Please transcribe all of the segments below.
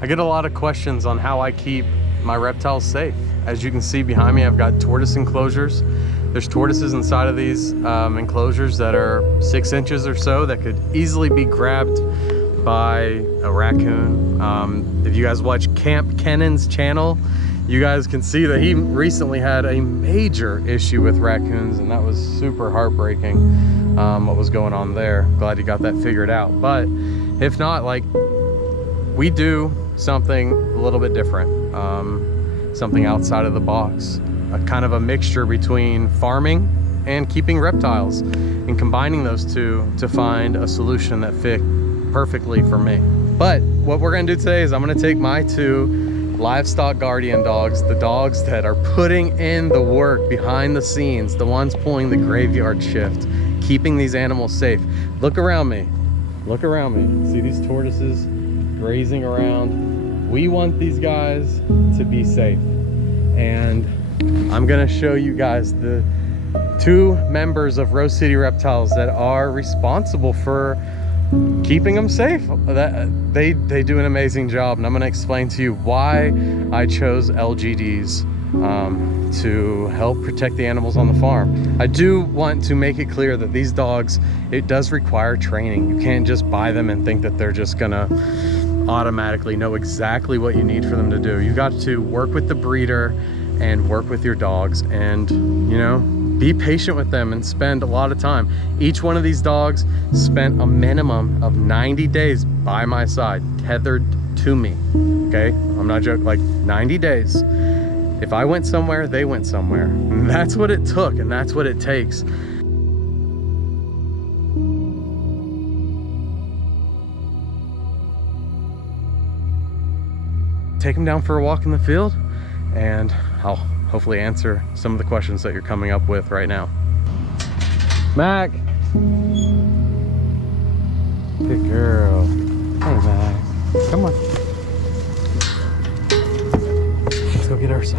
I get a lot of questions on how I keep my reptiles safe. As you can see behind me, I've got tortoise enclosures. There's tortoises inside of these enclosures that are 6 inches or so that could easily be grabbed by a raccoon. If you guys watch Camp Kennan's channel, you guys can see that he recently had a major issue with raccoons, and that was super heartbreaking, what was going on there. Glad you got that figured out. But if not, like, we do something a little bit different, something outside of the box, a kind of a mixture between farming and keeping reptiles, and combining those two to find a solution that fit perfectly for me. But what we're gonna do today is I'm gonna take my 2 livestock guardian dogs, the dogs that are putting in the work behind the scenes, the ones pulling the graveyard shift, keeping these animals safe. Look around me. Look around me. See these tortoises grazing around? We want these guys to be safe. And I'm gonna show you guys the 2 members of Rose City Reptiles that are responsible for keeping them safe. They do an amazing job, and I'm gonna explain to you why I chose LGDs to help protect the animals on the farm. I do want to make it clear that these dogs, it does require training. You can't just buy them and think that they're just gonna automatically know exactly what you need for them to do. You got to work with the breeder and work with your dogs, and you know, be patient with them and spend a lot of time. Each one of these dogs spent a minimum of 90 days by my side, tethered to me. Okay, I'm not joking, like 90 days. If I went somewhere, they went somewhere. And that's what it took, and that's what it takes. Take them down for a walk in the field, and I'll hopefully answer some of the questions that you're coming up with right now. Mack. Good girl. Hey, Mack. Come on. Let's go get Ursa.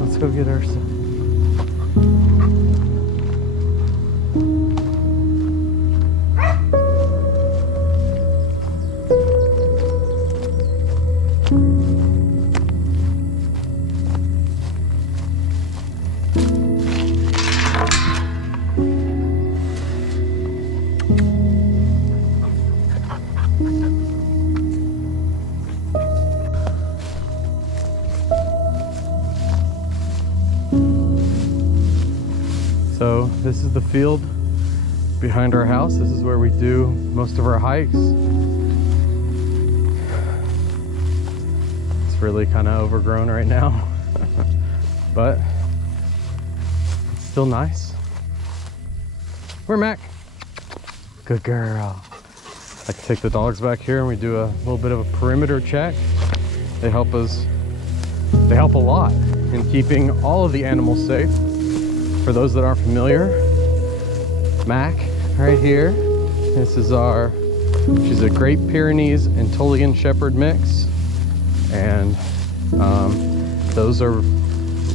Let's go get Ursa. So this is the field behind our house. This is where we do most of our hikes. It's really kind of overgrown right now, but it's still nice. Where, Mack? Good girl. I can take the dogs back here and we do a little bit of a perimeter check. They help a lot in keeping all of the animals safe. For those that aren't familiar, Mack right here, this is she's a Great Pyrenees and Anatolian Shepherd mix, and those are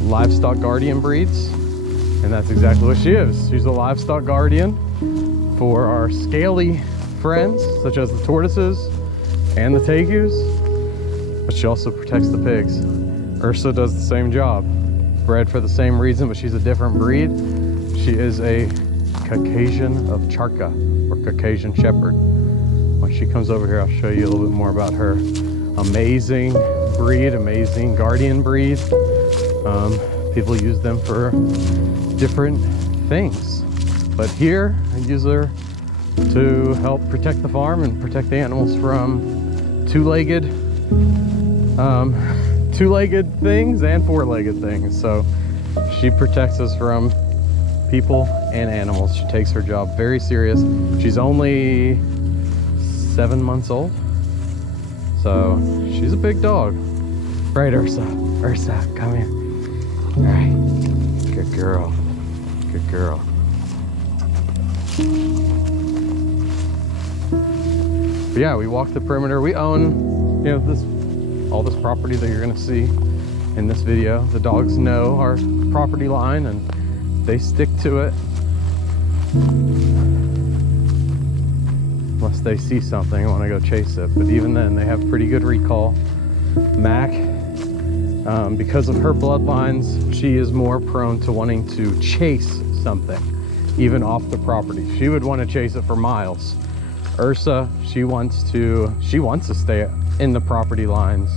livestock guardian breeds, and that's exactly what she is. She's a livestock guardian for our scaly friends, such as the tortoises and the tegus, but she also protects the pigs. Ursa does the same job. Bred for the same reason, but she's a different breed. She is a Caucasian of Charka, or Caucasian Shepherd. When she comes over here, I'll show you a little bit more about her. Amazing breed, amazing guardian breed. People use them for different things, but here I use her to help protect the farm and protect the animals from two-legged things and four-legged things. So she protects us from people and animals. She takes her job very serious. She's only 7 months old, so she's a big dog. Right, Ursa? Ursa, come here. All right, good girl, good girl. But yeah, we walk the perimeter. We own, you know, all this property that you're gonna see in this video. The dogs know our property line and they stick to it. Unless they see something and want to go chase it. But even then, they have pretty good recall. Mack, because of her bloodlines, she is more prone to wanting to chase something, even off the property. She would want to chase it for miles. Ursa, she wants to stay in the property lines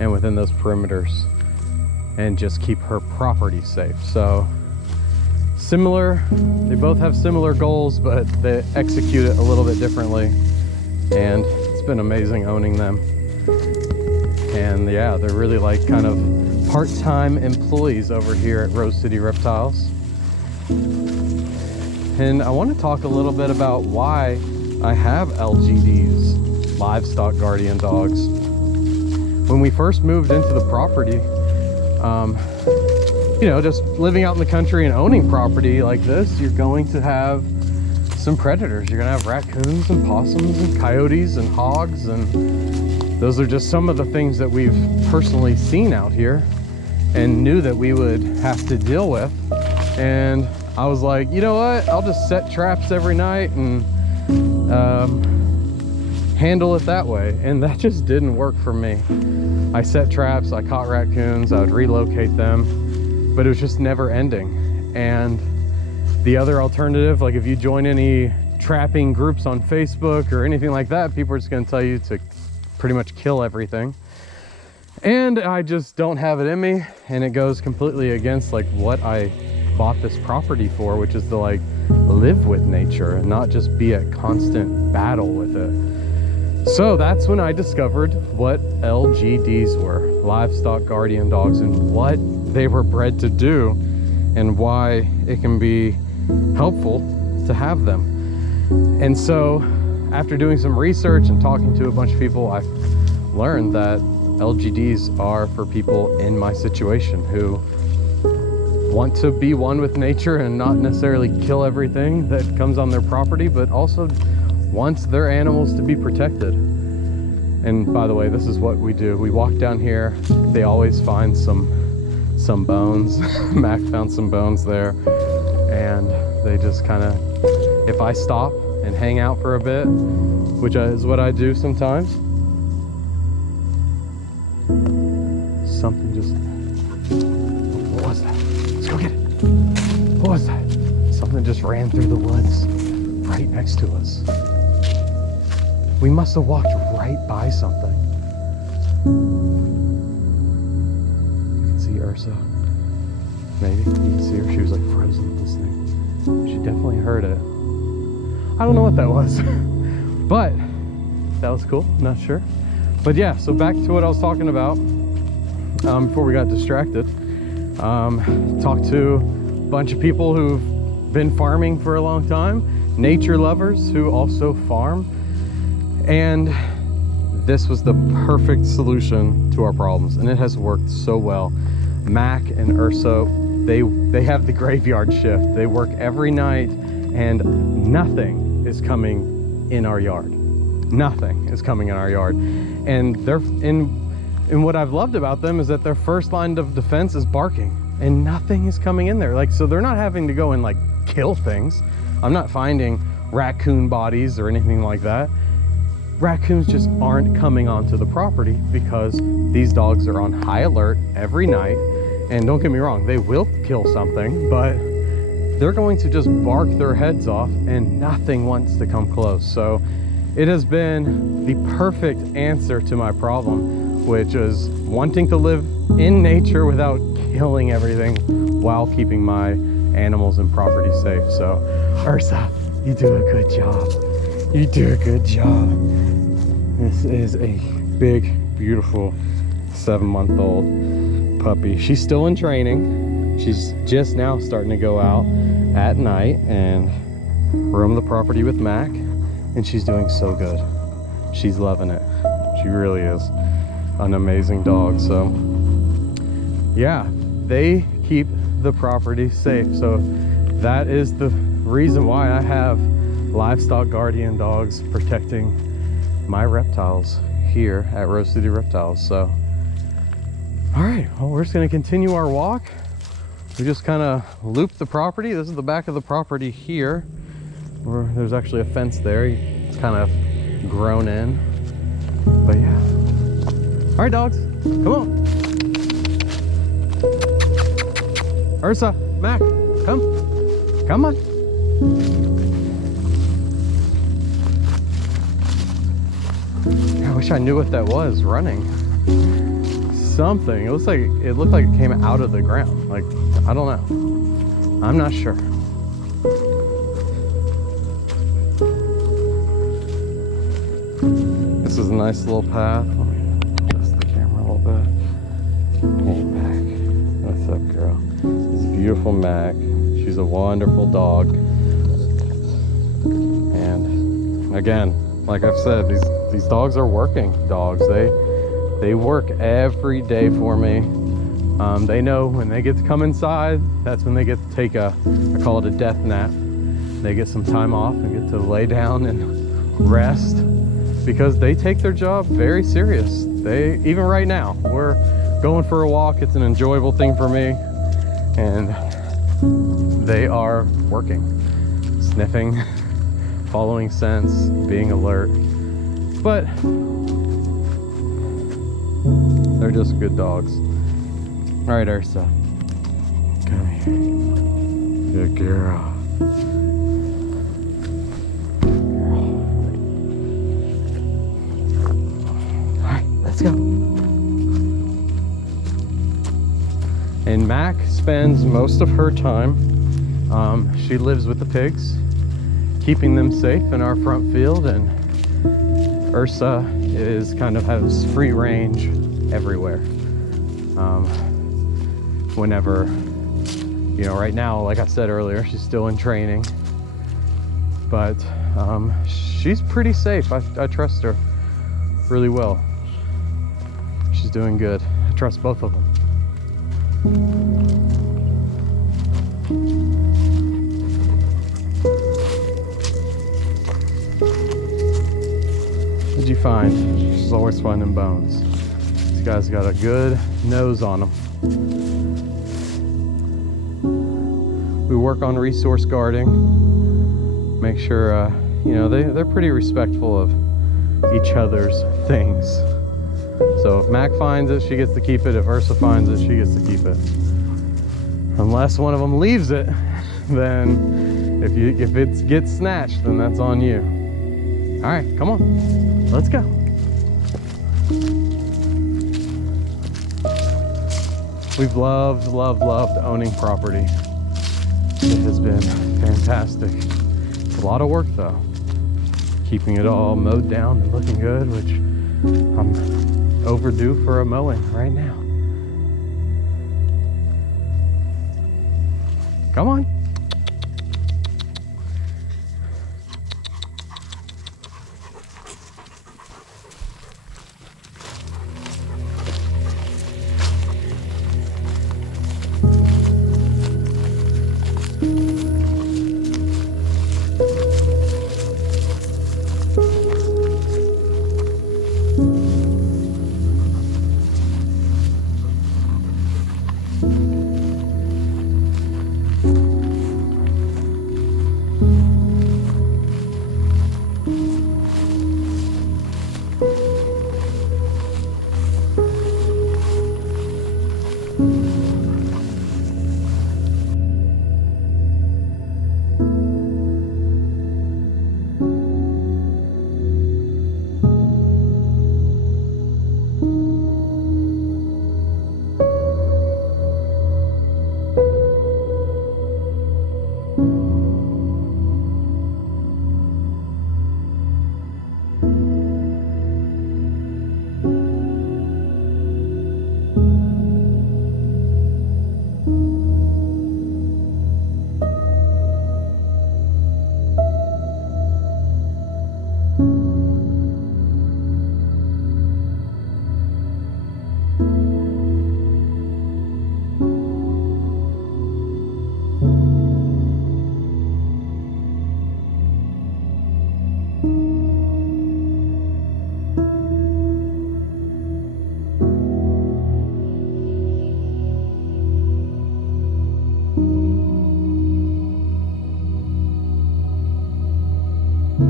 and within those perimeters and just keep her property safe. So similar, they both have similar goals, but they execute it a little bit differently. And it's been amazing owning them. And yeah, they're really like kind of part-time employees over here at Rose City Reptiles. And I want to talk a little bit about why I have LGDs, livestock guardian dogs. When we first moved into the property, you know, just living out in the country and owning property like this, you're going to have some predators. You're gonna have raccoons and possums and coyotes and hogs, and those are just some of the things that we've personally seen out here and knew that we would have to deal with. And I was like, you know what, I'll just set traps every night and handle it that way. And that just didn't work for me. I set traps, I caught raccoons, I would relocate them, but it was just never ending. And the other alternative, like if you join any trapping groups on Facebook or anything like that, people are just going to tell you to pretty much kill everything. And I just don't have it in me, and it goes completely against like what I bought this property for, which is to like live with nature and not just be at constant battle with it. So that's when I discovered what LGDs were, livestock guardian dogs, and what they were bred to do and why it can be helpful to have them. And so after doing some research and talking to a bunch of people, I learned that LGDs are for people in my situation who want to be one with nature and not necessarily kill everything that comes on their property, but also wants their animals to be protected. And by the way, this is what we do. We walk down here, they always find some bones. Mack found some bones there, and they just kind of, if I stop and hang out for a bit, which is what I do sometimes, something just, what was that? Let's go get it. What was that? Something just ran through the woods right next to us. We must have walked right by something. You can see Ursa. Maybe you can see her. She was like frozen listening. She definitely heard it. I don't know what that was, but that was cool. Not sure. But yeah, so back to what I was talking about before we got distracted. Talked to a bunch of people who've been farming for a long time, nature lovers who also farm. And this was the perfect solution to our problems, and it has worked so well. Mack and Ursa, they have the graveyard shift. They work every night, and nothing is coming in our yard. Nothing is coming in our yard. And they're and what I've loved about them is that their first line of defense is barking, and nothing is coming in there. Like, so they're not having to go and like kill things. I'm not finding raccoon bodies or anything like that. Raccoons just aren't coming onto the property because these dogs are on high alert every night. And don't get me wrong, they will kill something, but they're going to just bark their heads off and nothing wants to come close. So it has been the perfect answer to my problem, which is wanting to live in nature without killing everything while keeping my animals and property safe. So Ursa, you do a good job. You do a good job. This is a big, beautiful 7-month-old puppy. She's still in training. She's just now starting to go out at night and roam the property with Mack, and she's doing so good. She's loving it. She really is an amazing dog. So yeah, they keep the property safe. So that is the reason why I have livestock guardian dogs protecting my reptiles here at Rose City Reptiles. So all right, well, we're just going to continue our walk. We just kind of looped the property. This is the back of the property here, There's actually a fence there. It's kind of grown in. But yeah. All right, dogs, come on. Ursa, Mack, come. Come on. I wish I knew what that was running. Something. It looked like it came out of the ground. Like, I don't know. I'm not sure. This is a nice little path. Let me adjust the camera a little bit. Hey, Mack. What's up, girl? This is beautiful Mack. She's a wonderful dog. And again, like I've said, these dogs are working dogs. They work every day for me. They know when they get to come inside, that's when they get to take I call it a death nap. They get some time off and get to lay down and rest, because they take their job very serious. Even right now, we're going for a walk. It's an enjoyable thing for me, and they are working, sniffing, following scents, being alert. But they're just good dogs. All right, Ersa, come here. Good girl. All right, let's go. And Mack spends most of her time, she lives with the pigs, keeping them safe in our front field, and Ursa has free range everywhere. Whenever, right now, like I said earlier, she's still in training, but she's pretty safe. I trust her really well. She's doing good. I trust both of them. What did you find? She's always finding bones. This guy's got a good nose on him. We work on resource guarding. Make sure, they're pretty respectful of each other's things. So if Mack finds it, she gets to keep it. If Ursa finds it, she gets to keep it. Unless one of them leaves it, then if it gets snatched, then that's on you. All right, come on, let's go. We've loved owning property. It has been fantastic. It's a lot of work though. Keeping it all mowed down and looking good, which I'm overdue for a mowing right now. Come on. She's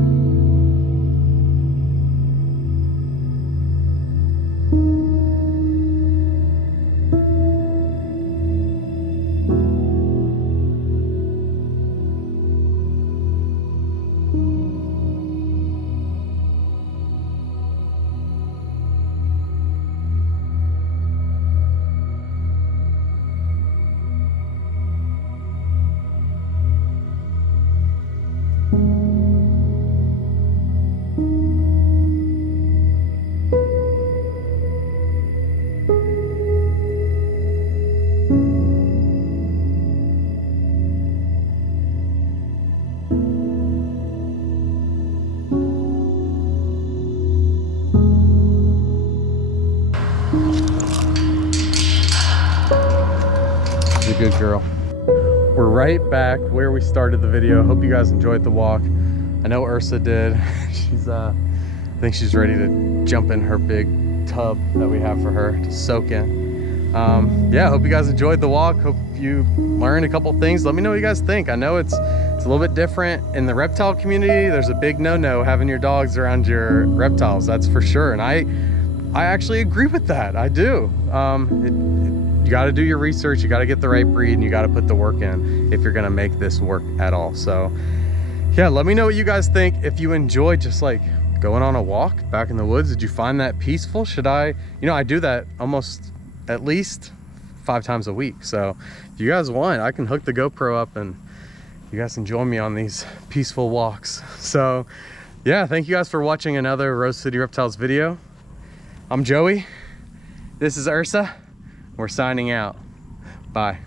a good girl. We're right back where we started the video. Hope you guys enjoyed the walk. I know Ursa did. She's I think she's ready to jump in her big tub that we have for her to soak in. Yeah, hope you guys enjoyed the walk. Hope you learned a couple things. Let me know what you guys think. I know it's a little bit different in the reptile community. There's a big no-no having your dogs around your reptiles, that's for sure. And I actually agree with that. I do. You got to do your research, you got to get the right breed, and you got to put the work in if you're going to make this work at all. So yeah, let me know what you guys think. If you enjoyed just like going on a walk back in the woods, did you find that peaceful? Should I, I do that almost at least 5 times a week. So if you guys want, I can hook the GoPro up and you guys can join me on these peaceful walks. So yeah, thank you guys for watching another Rose City Reptiles video. I'm Joey. This is Ursa. We're signing out. Bye.